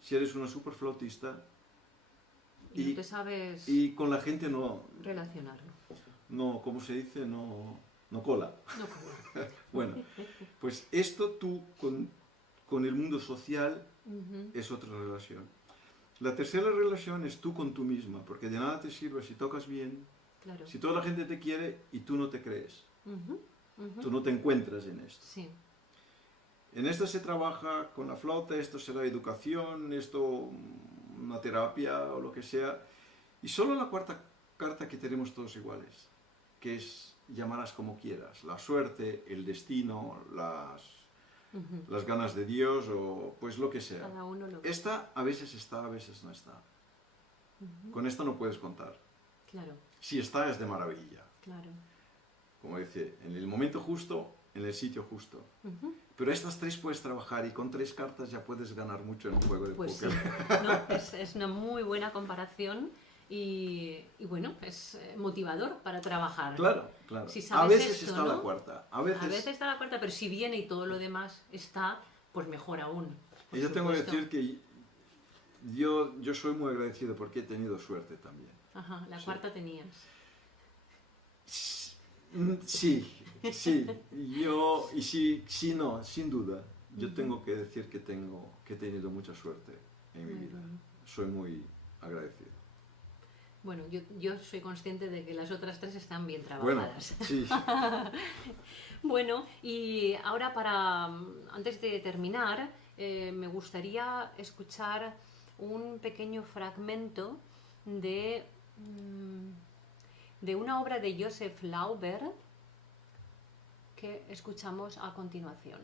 si eres una super flautista y no te sabes y con la gente no, relacionarlo. no, ¿cómo se dice? No cola. No como. Bueno, pues esto tú con el mundo social es otra relación. La tercera relación es tú con tú misma, porque de nada te sirve si tocas bien, Claro. si toda la gente te quiere y tú no te crees. Tú no te encuentras en esto. Sí. En esta se trabaja con la flauta, esto será educación, esto una terapia o lo que sea. Y solo la cuarta carta que tenemos todos iguales, que es llamarás como quieras, la suerte, el destino, las ganas de Dios o pues lo que sea. Cada uno lo que... Esta a veces está, a veces no está. Con esta no puedes contar. Claro, Si está es de maravilla. claro. Como dice, en el momento justo, en el sitio justo. Pero estas 3 puedes trabajar y con 3 cartas ya puedes ganar mucho en un juego de Pues póker. sí, no, es una muy buena comparación y bueno, es motivador para trabajar. Claro, claro. Si A sabes veces esto, está ¿no? la cuarta. A veces está la cuarta, pero si viene y todo lo demás está, pues mejor aún. y yo tengo que decir que yo soy muy agradecido porque he tenido suerte también. Ajá, la Sí. cuarta tenías. Sí, sí. No, sin duda. Yo tengo que decir que he tenido mucha suerte en mi vida. Soy muy agradecido. Bueno, yo soy consciente de que las otras 3 están bien Bueno, trabajadas. sí. Bueno, y ahora antes de terminar, me gustaría escuchar un pequeño fragmento de una obra de Joseph Lauber que escuchamos a continuación.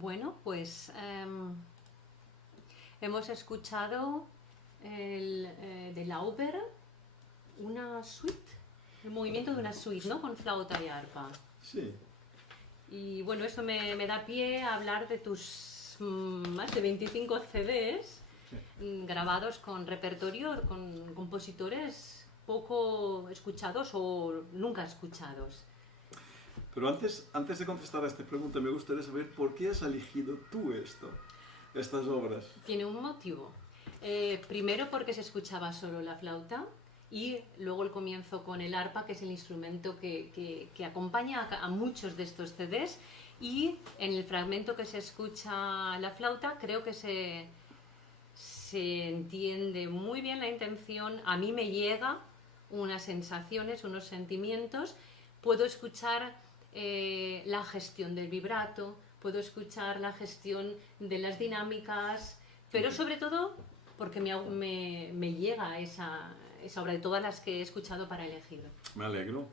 Bueno, pues hemos escuchado de Lauber una suite, el movimiento de una suite, ¿no? Con flauta y arpa. Sí. Y bueno, esto me da pie a hablar de tus más de 25 CDs grabados con repertorio, con compositores poco escuchados o nunca escuchados. Pero antes de contestar a esta pregunta, me gustaría saber por qué has elegido tú estas obras. Tiene un motivo. Primero porque se escuchaba solo la flauta y luego el comienzo con el arpa, que es el instrumento que acompaña a muchos de estos CDs, y en el fragmento que se escucha la flauta creo que se entiende muy bien la intención. A mí me llega unas sensaciones, unos sentimientos, puedo escuchar la gestión del vibrato, puedo escuchar la gestión de las dinámicas, pero sobre todo porque me llega esa obra de todas las que he escuchado para elegir. Me alegro.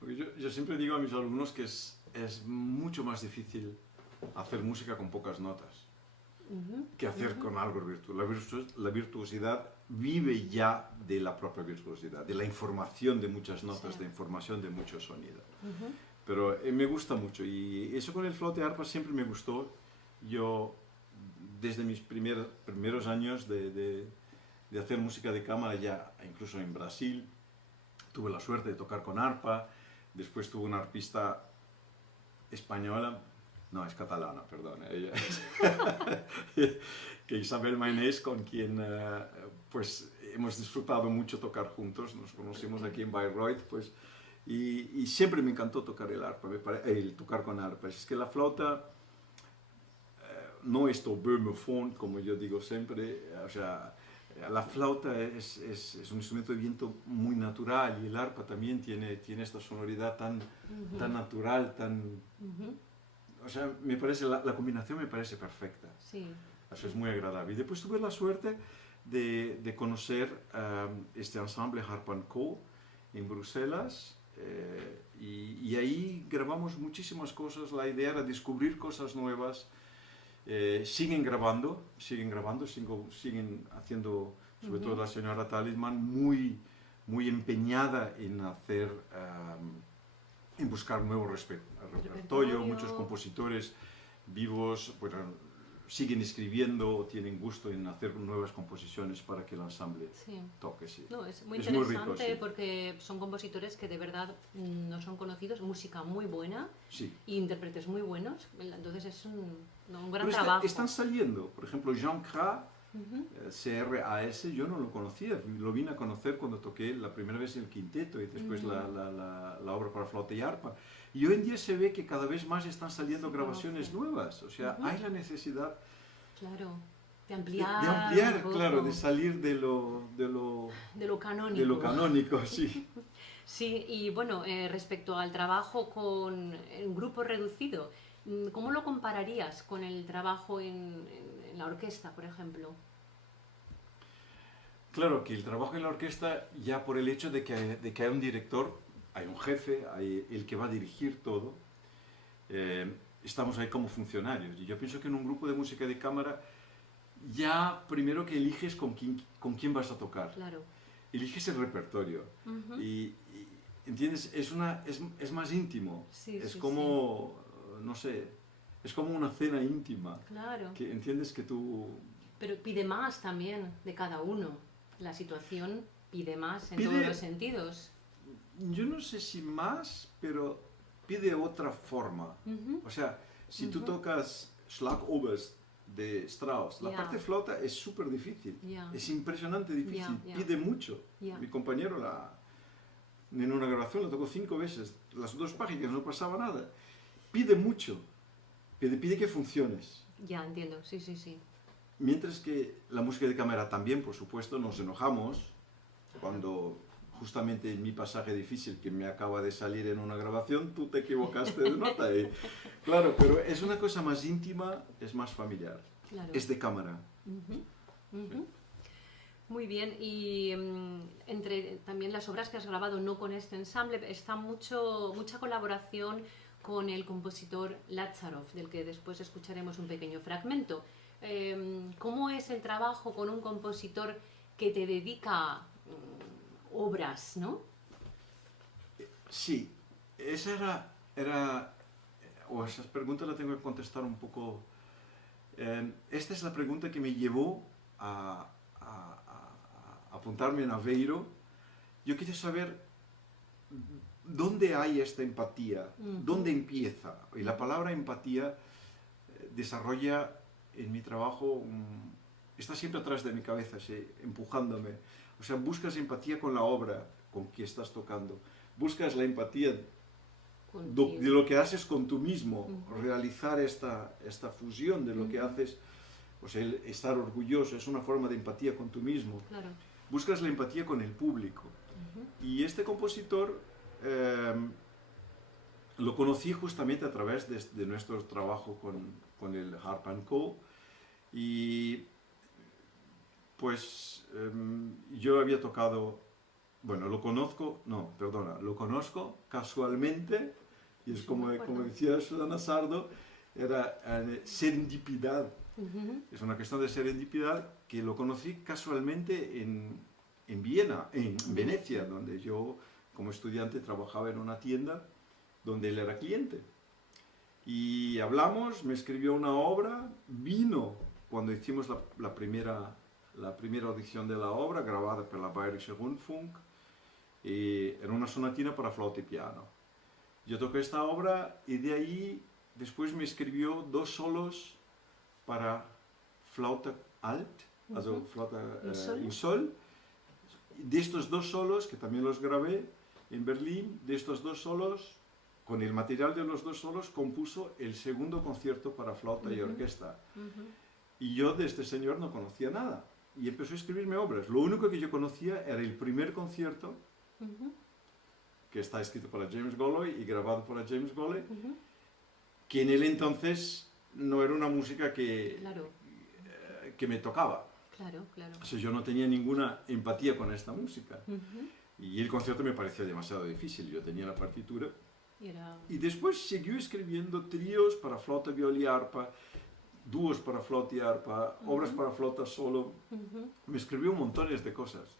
Porque yo siempre digo a mis alumnos que es mucho más difícil hacer música con pocas notas que hacer con algo virtuoso. La virtuosidad vive ya de la propia virtuosidad, de la información de muchas notas, Sí. de información de muchos sonidos. Pero me gusta mucho y eso con el flauta y arpa siempre me gustó. Yo, desde mis primeros años de hacer música de cámara, ya incluso en Brasil, tuve la suerte de tocar con arpa. Después tuve una arpista española, no, es catalana, perdón, ella que Isabel Mainés, con quien pues hemos disfrutado mucho tocar juntos. Nos conocimos aquí en Bayreuth, pues, y siempre me encantó tocar el arpa, tocar con arpa. Es que la flauta no es tu böhmofón, como yo digo siempre, o sea, la flauta es un instrumento de viento muy natural, y el arpa también tiene esta sonoridad tan natural, o sea, me parece, la combinación me parece perfecta. Sí. Eso es muy agradable. Y después tuve la suerte de conocer este ensamble Harp & Co. en Bruselas, y ahí grabamos muchísimas cosas. La idea era descubrir cosas nuevas. Siguen grabando, siguen haciendo, sobre todo la señora Talisman, muy, muy empeñada en hacer, en buscar nuevo repertorio. Muchos compositores vivos, bueno, siguen escribiendo o tienen gusto en hacer nuevas composiciones para que el ensamble toque. Sí. No, es muy Es interesante, muy rico, sí. porque son compositores que de verdad no son conocidos, música muy buena, Sí. e intérpretes muy buenos, entonces es un gran Pero trabajo. están saliendo, por ejemplo, Jean Cras, CRAS, yo no lo conocía, lo vine a conocer cuando toqué la primera vez el quinteto y después la obra para flauta y arpa. Y hoy en día se ve que cada vez más están saliendo grabaciones nuevas, o sea, hay la necesidad, claro, de de ampliar, ampliar, un poco, claro, de salir de lo canónico. de lo canónico, sí. Sí, y bueno, respecto al trabajo con un grupo reducido, ¿cómo lo compararías con el trabajo en la orquesta, por ejemplo? Claro que el trabajo en la orquesta, ya por el hecho de que hay un director, hay un jefe, hay el que va a dirigir todo, estamos ahí como funcionarios. Y yo pienso que en un grupo de música de cámara, ya primero que eliges con quién vas a tocar. Claro. Eliges el repertorio. Y, ¿entiendes? Es más íntimo. Sí, es sí, como, no sé, es como una cena íntima. Claro. Que entiendes que tú... Pero pide más también de cada uno. La situación pide más en todos los sentidos. Yo no sé si más, pero pide otra forma. O sea, si tú tocas Schlagoberst de Strauss, la parte flauta es súper difícil. Es impresionante difícil. Pide mucho. Mi compañero en una grabación la tocó 5 veces. Las 2 páginas no pasaba nada. Pide mucho. Pide que funciones. Ya, entiendo. Sí, sí, sí. Mientras que la música de cámara también, por supuesto, nos enojamos cuando justamente en mi pasaje difícil que me acaba de salir en una grabación, tú te equivocaste de nota. Claro, pero es una cosa más íntima, es más familiar, Claro. es de cámara. Muy bien, y entre también las obras que has grabado, no con este ensamble, está mucha colaboración con el compositor Lázaros, del que después escucharemos un pequeño fragmento. ¿Cómo es el trabajo con un compositor que te dedica obras, ¿no? Sí, esa o esas preguntas las tengo que contestar un poco. Esta es la pregunta que me llevó a apuntarme en Aveiro. Yo quería saber dónde hay esta empatía, dónde empieza. Y la palabra empatía desarrolla en mi trabajo, está siempre atrás de mi cabeza, empujándome. O sea, buscas empatía con la obra con que estás tocando. Buscas la empatía de lo que haces con tú mismo, realizar esta fusión de lo que haces, o sea, el estar orgulloso, es una forma de empatía con tú mismo. Claro. Buscas la empatía con el público. Y este compositor lo conocí justamente a través de nuestro trabajo con el Harp & Co. Y pues yo había tocado, bueno, lo conozco casualmente, y es como decía Susana Sardo, era serendipidad. Es una cuestión de serendipidad que lo conocí casualmente en Viena, en Venecia, donde yo como estudiante trabajaba en una tienda donde él era cliente. Y hablamos, me escribió una obra, vino cuando hicimos la primera audición de la obra, grabada por la Bayerische Rundfunk, era una sonatina para flauta y piano. Yo toqué esta obra y de ahí después me escribió 2 solos para flauta alt, also flauta in sol. De estos 2 solos, que también los grabé en Berlín, de estos 2 solos, con el material de los 2 solos, compuso el segundo concierto para flauta y orquesta. Y yo de este señor no conocía nada. Y empezó a escribirme obras. Lo único que yo conocía era el primer concierto, que está escrito para James Galway y grabado para James Galway, que en él entonces no era una música que me tocaba. Claro. O sea, yo no tenía ninguna empatía con esta música. Y el concierto me parecía demasiado difícil. Yo tenía la partitura. Y después siguió escribiendo tríos para flauta, viola y arpa, dúos para flauta y arpa, obras para flauta solo. Me escribió montones de cosas.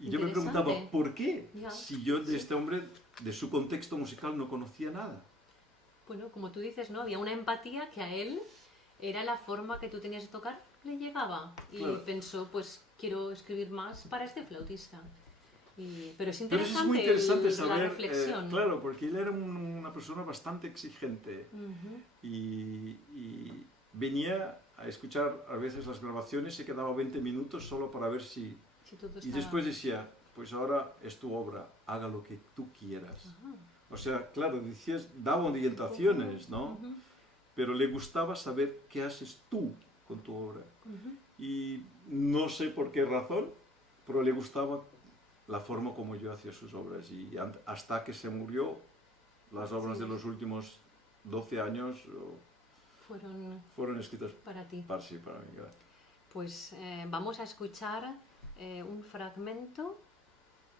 Y yo me preguntaba, ¿por qué? Si yo de este hombre, de su contexto musical, no conocía nada. Bueno, como tú dices, ¿no? Había una empatía que a él era la forma que tú tenías de tocar, le llegaba. Y pensó, pues quiero escribir más para este flautista. Pero es interesante, es muy interesante saber, la reflexión. Claro, porque él era una persona bastante exigente y venía a escuchar a veces las grabaciones, se quedaba 20 minutos solo para ver si y después decía, pues ahora es tu obra, haga lo que tú quieras. O sea, claro, daba orientaciones, ¿no? Pero le gustaba saber qué haces tú con tu obra. Y no sé por qué razón, pero le gustaba la forma como yo hacía sus obras. Y hasta que se murió, las obras de los últimos 12 años fueron escritas para ti. Para mí, gracias. Pues vamos a escuchar un fragmento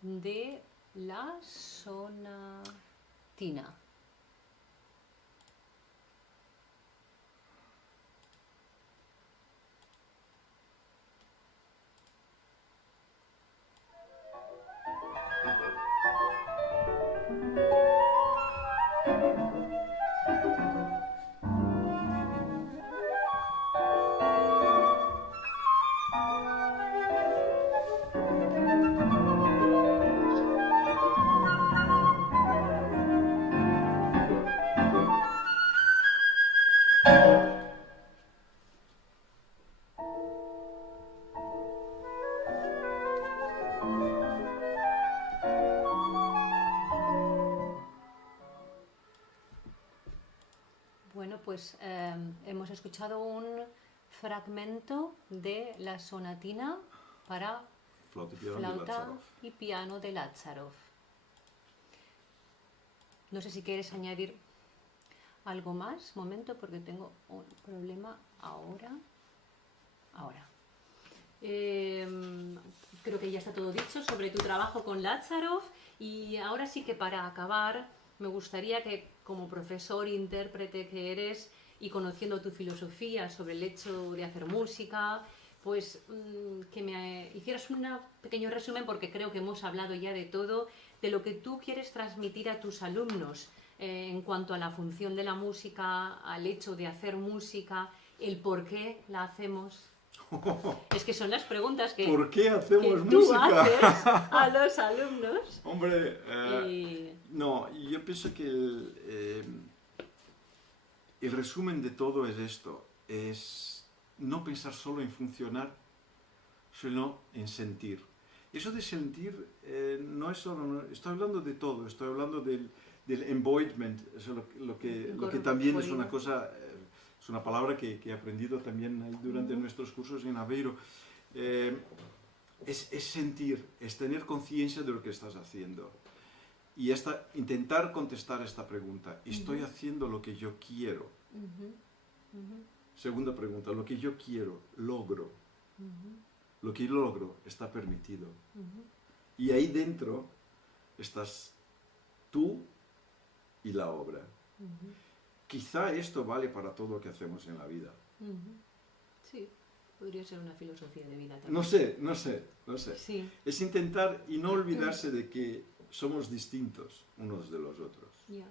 de la sonatina. Pues hemos escuchado un fragmento de la sonatina para flauta y piano de Lázaros. No sé si quieres añadir algo más, momento, porque tengo un problema ahora. Creo que ya está todo dicho sobre tu trabajo con Lázaros y ahora sí que para acabar me gustaría que como profesor, intérprete que eres y conociendo tu filosofía sobre el hecho de hacer música, pues que me hicieras un pequeño resumen, porque creo que hemos hablado ya de todo, de lo que tú quieres transmitir a tus alumnos en cuanto a la función de la música, al hecho de hacer música, el por qué la hacemos. Es que son las preguntas que, ¿por qué hacemos que tú música? haces a los alumnos. Hombre, Y... no, yo pienso que el resumen de todo es esto, es no pensar solo en funcionar, sino en sentir. Eso de sentir no es solo, no, estoy hablando de todo, estoy hablando del embodiment, eso lo que también es una cosa, es una palabra que he aprendido también durante nuestros cursos en Aveiro. Es sentir, es tener conciencia de lo que estás haciendo. Y intentar contestar esta pregunta, ¿estoy haciendo lo que yo quiero? Segunda pregunta, lo que yo quiero, logro. Lo que logro está permitido. Y ahí dentro estás tú y la obra. Quizá esto vale para todo lo que hacemos en la vida. Sí, podría ser una filosofía de vida también. No sé. Sí. Es intentar y no olvidarse de que somos distintos unos de los otros. Yeah.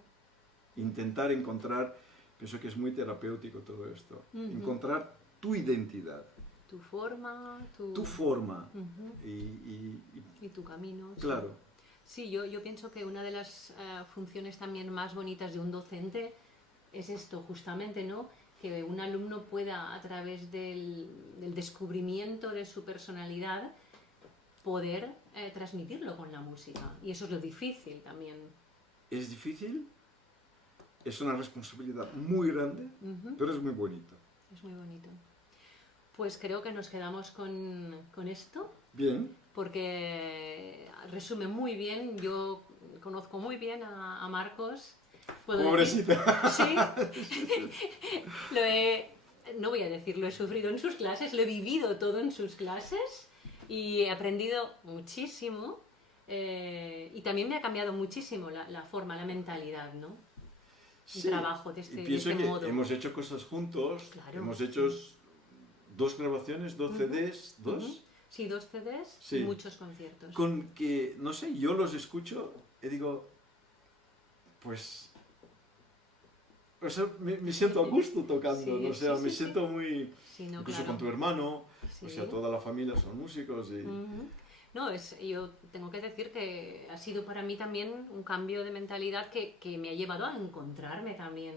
Intentar encontrar, pienso que es muy terapéutico todo esto, encontrar tu identidad. Tu forma, tu forma y tu camino. Claro. Sí, yo pienso que una de las funciones también más bonitas de un docente es esto, justamente, ¿no? Que un alumno pueda, a través del descubrimiento de su personalidad, poder transmitirlo con la música. Y eso es lo difícil también. Es difícil, es una responsabilidad muy grande, pero es muy bonito. Es muy bonito. Pues creo que nos quedamos con esto. Bien. Porque resume muy bien, yo conozco muy bien a Marcos. Pobrecita. Sí. No voy a decir, lo he sufrido en sus clases, lo he vivido todo en sus clases y he aprendido muchísimo y también me ha cambiado muchísimo la forma, la mentalidad, ¿no? El trabajo de este, y pienso de este que modo. hemos hecho cosas juntos, Claro. hemos hecho 2 grabaciones, 2 CDs, 2. Sí, 2 CDs Sí. y muchos conciertos. Con que, no sé, yo los escucho y digo, pues, o sea, me siento a gusto tocando, Sí, ¿no? O sea, sí, me sí, siento muy, Sí, no, incluso claro. con tu hermano, Sí. o sea, toda la familia son músicos y... No, yo tengo que decir que ha sido para mí también un cambio de mentalidad que me ha llevado a encontrarme también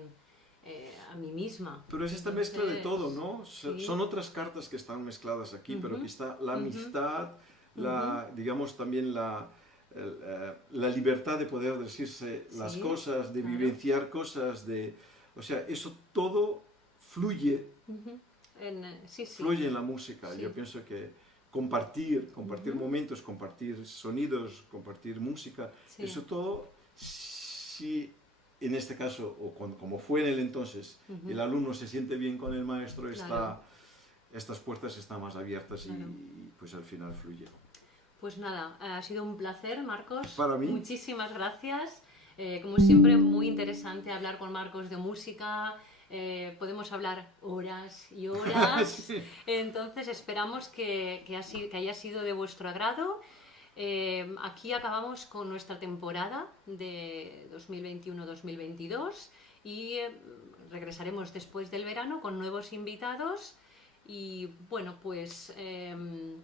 a mí misma. Pero es esta mezcla de todo, ¿no? Sí. Son otras cartas que están mezcladas aquí, pero aquí está la amistad, digamos también la libertad de poder decirse las cosas, de vivenciar cosas, o sea, eso todo fluye, fluye en la música. Sí. Yo pienso que compartir momentos, compartir sonidos, compartir música, eso todo, si en este caso, o como fue en el entonces, el alumno se siente bien con el maestro, estas puertas están más abiertas y pues al final fluye. Pues nada, ha sido un placer, Marcos. Para mí. Muchísimas gracias. Como siempre, muy interesante hablar con Marcos de música. Podemos hablar horas y horas. Sí. Entonces esperamos que haya sido de vuestro agrado. Aquí acabamos con nuestra temporada de 2021-2022 y regresaremos después del verano con nuevos invitados. Y bueno, pues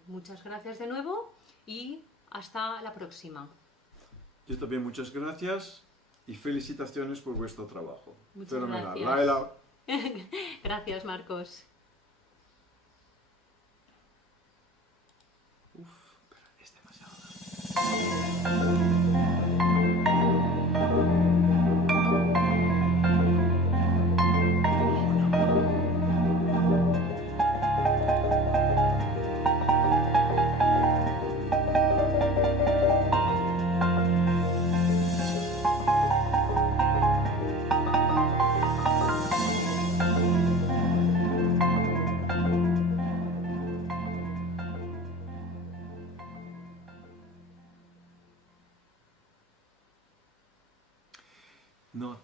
muchas gracias de nuevo y hasta la próxima. Yo también muchas gracias y felicitaciones por vuestro trabajo. Muchas Fenomenal. gracias. Laila. Gracias, Marcos. Pero es demasiado. No,